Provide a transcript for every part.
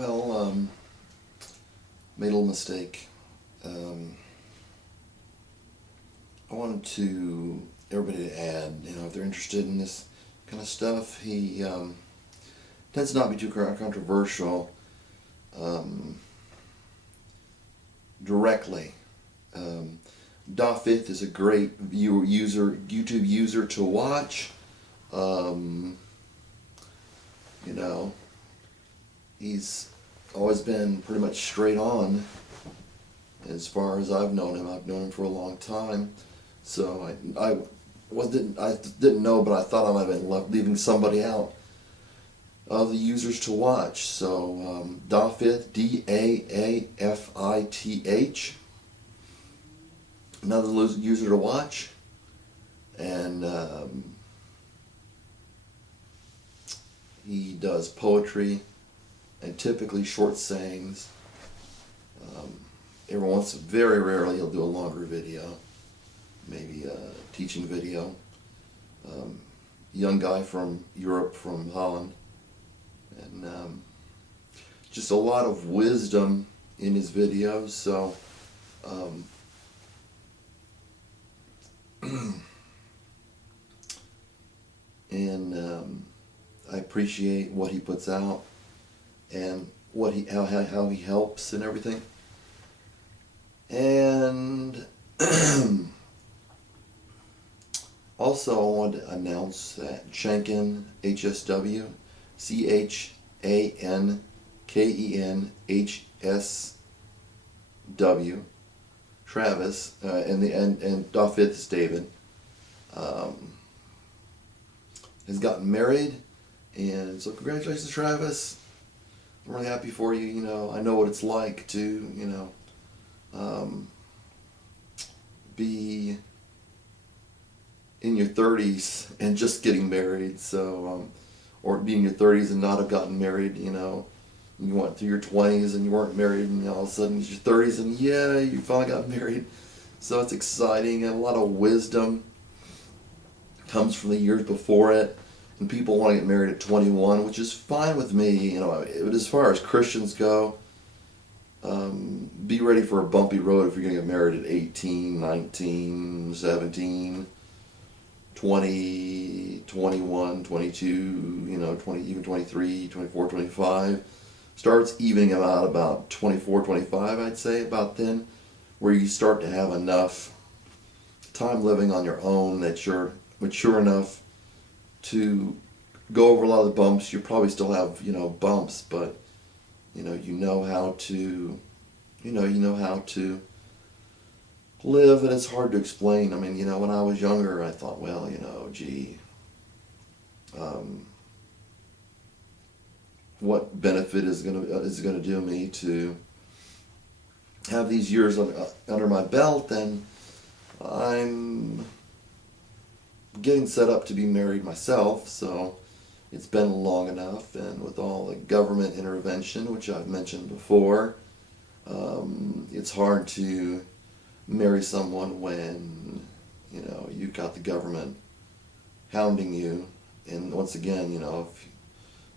Well, made a little mistake. Um, I wanted to everybody to add, if they're interested in this kind of stuff. He tends to not be too controversial directly. Um, Daafith is a great YouTube user to watch. Um, you know, he's always been pretty much straight on as far as I've known him. I've known him for a long time, so I didn't know, but I thought I might have been leaving somebody out of the users to watch. So Daafith, Daafith, another user to watch, and he does poetry and typically short sayings. Very rarely, he'll do a longer video, maybe a teaching video. Young guy from Europe, from Holland, and just a lot of wisdom in his videos. So and I appreciate what he puts out and how he helps and everything. And also I wanted to announce that ChankenHSW, ChankenHSW, Travis, and Daafith is David, has gotten married, and so congratulations, Travis. I'm really happy for you. I know what it's like to be in your 30s and just getting married, or be in your 30s and not have gotten married. You went through your 20s and you weren't married, and all of a sudden it's your 30s and yeah, you finally got married. So it's exciting, and a lot of wisdom comes from the years before it. And people want to get married at 21, which is fine with me. But as far as Christians go, be ready for a bumpy road if you're going to get married at 18, 19, 17, 20, 21, 22, 20, even 23, 24, 25. Starts evening out about 24, 25, I'd say, about then, where you start to have enough time living on your own that you're mature enough to go over a lot of the bumps. You probably still have, bumps, but you know how to live, and it's hard to explain. I mean, when I was younger, I thought, well, what benefit is it gonna do me to have these years under my belt? And I'm getting set up to be married myself, so it's been long enough. And with all the government intervention, which I've mentioned before, it's hard to marry someone when you've got the government hounding you. And once again, if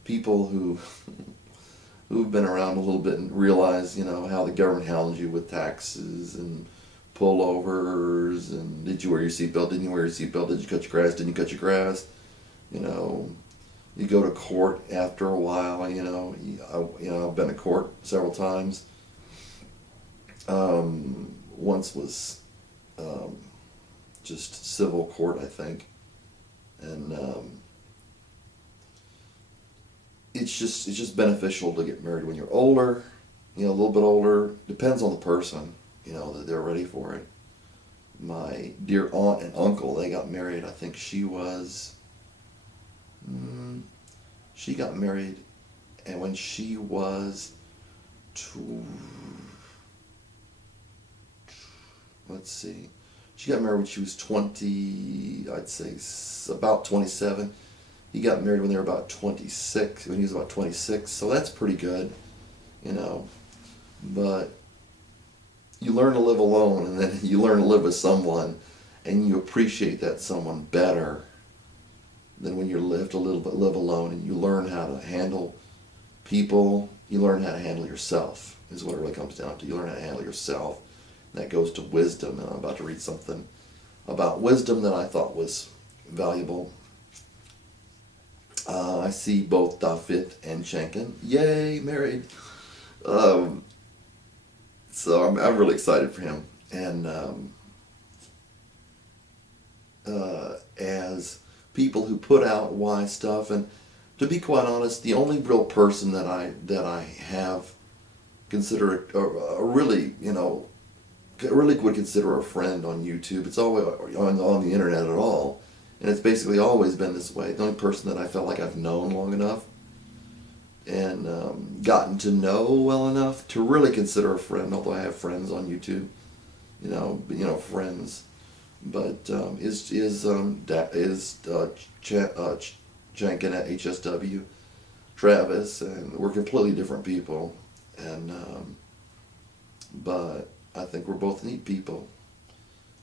people who've been around a little bit and realize how the government hounds you with taxes and pullovers, and did you wear your seatbelt? Didn't you wear your seatbelt? Did you cut your grass? Didn't you cut your grass? You go to court after a while. I've been to court several times. Once was just civil court, I think, and it's just beneficial to get married when you're older. A little bit older. Depends on the person. That they're ready for it. My dear aunt and uncle, they got married. I think she got married, and when she was she got married when she was 20, I'd say about 27. He got married when they were about 26, when he was about 26, so that's pretty good, but you learn to live alone, and then you learn to live with someone, and you appreciate that someone better than when you have to live alone, and you learn how to handle people, you learn how to handle yourself, is what it really comes down to. You learn how to handle yourself. And that goes to wisdom, and I'm about to read something about wisdom that I thought was valuable. I see both Daafith and Chanken. Yay, married. So I'm really excited for him. And as people who put out wise stuff, and to be quite honest, the only real person that I have consider a really, really would consider a friend on YouTube. It's always on the internet at all, and it's basically always been this way. The only person that I felt like I've known long enough and gotten to know well enough to really consider a friend, although I have friends on YouTube, friends, but ChankenHSW, Travis, and we're completely different people, and but I think we're both neat people,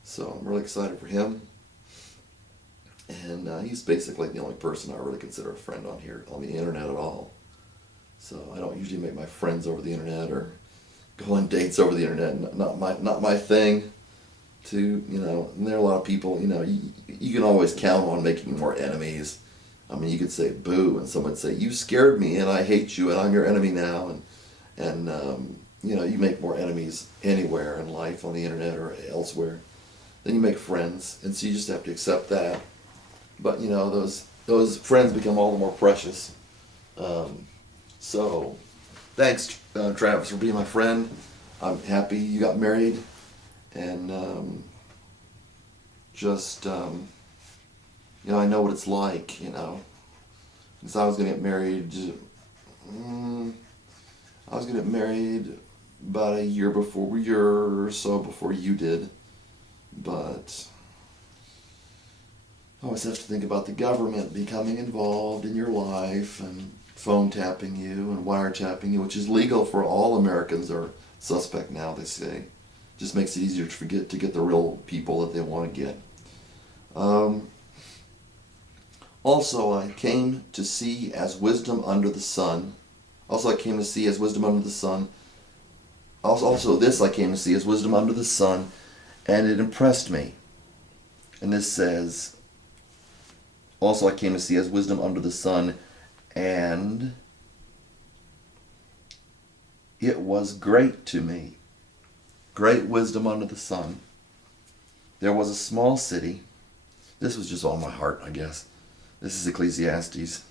so I'm really excited for him. And he's basically the only person I really consider a friend on here, on the internet at all. So I don't usually make my friends over the internet or go on dates over the internet. Not my thing. And there are a lot of people. You can always count on making more enemies. I mean, you could say boo, and someone would say you scared me, and I hate you, and I'm your enemy now, and you make more enemies anywhere in life, on the internet or elsewhere, than you make friends, and so you just have to accept that. But those friends become all the more precious. So thanks, Travis, for being my friend. I'm happy you got married, and I know what it's like, because I was gonna get married. I was gonna get married about a year or so before you did, but I always have to think about the government becoming involved in your life and phone tapping you and wiretapping you, which is legal for all Americans are suspect now, they say. Just makes it easier to get the real people that they want to get. Also, I came to see as wisdom under the sun. Also, I came to see as wisdom under the sun. Also, this I came to see as wisdom under the sun, and it impressed me. And this says, also I came to see as wisdom under the sun, and it was great to me. Great wisdom under the sun. There was a small city. This was just on my heart, I guess. This is Ecclesiastes.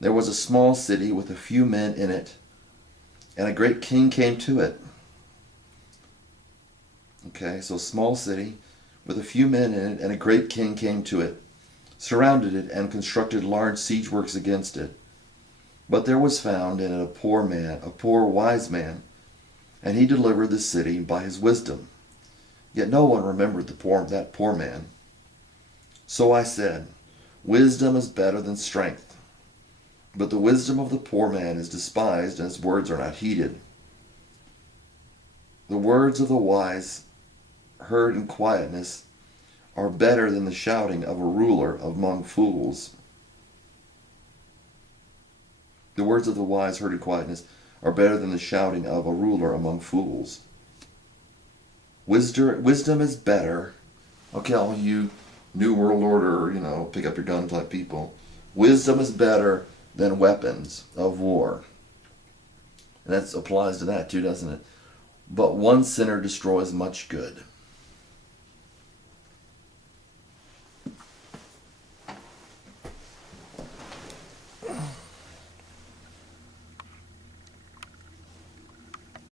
There was a small city with a few men in it, and a great king came to it. Okay, so small city with a few men in it, and a great king came to it, surrounded it, and constructed large siege works against it. But there was found in it a poor wise man, and he delivered the city by his wisdom. Yet no one remembered that poor man. So I said, wisdom is better than strength. But the wisdom of the poor man is despised, and his words are not heeded. The words of the wise, heard in quietness, are better than the shouting of a ruler among fools. The words of the wise, heard in quietness, are better than the shouting of a ruler among fools. Wisdom is better. Okay, all you New World Order, pick up your gun type people. Wisdom is better than weapons of war. And that applies to that too, doesn't it? But one sinner destroys much good.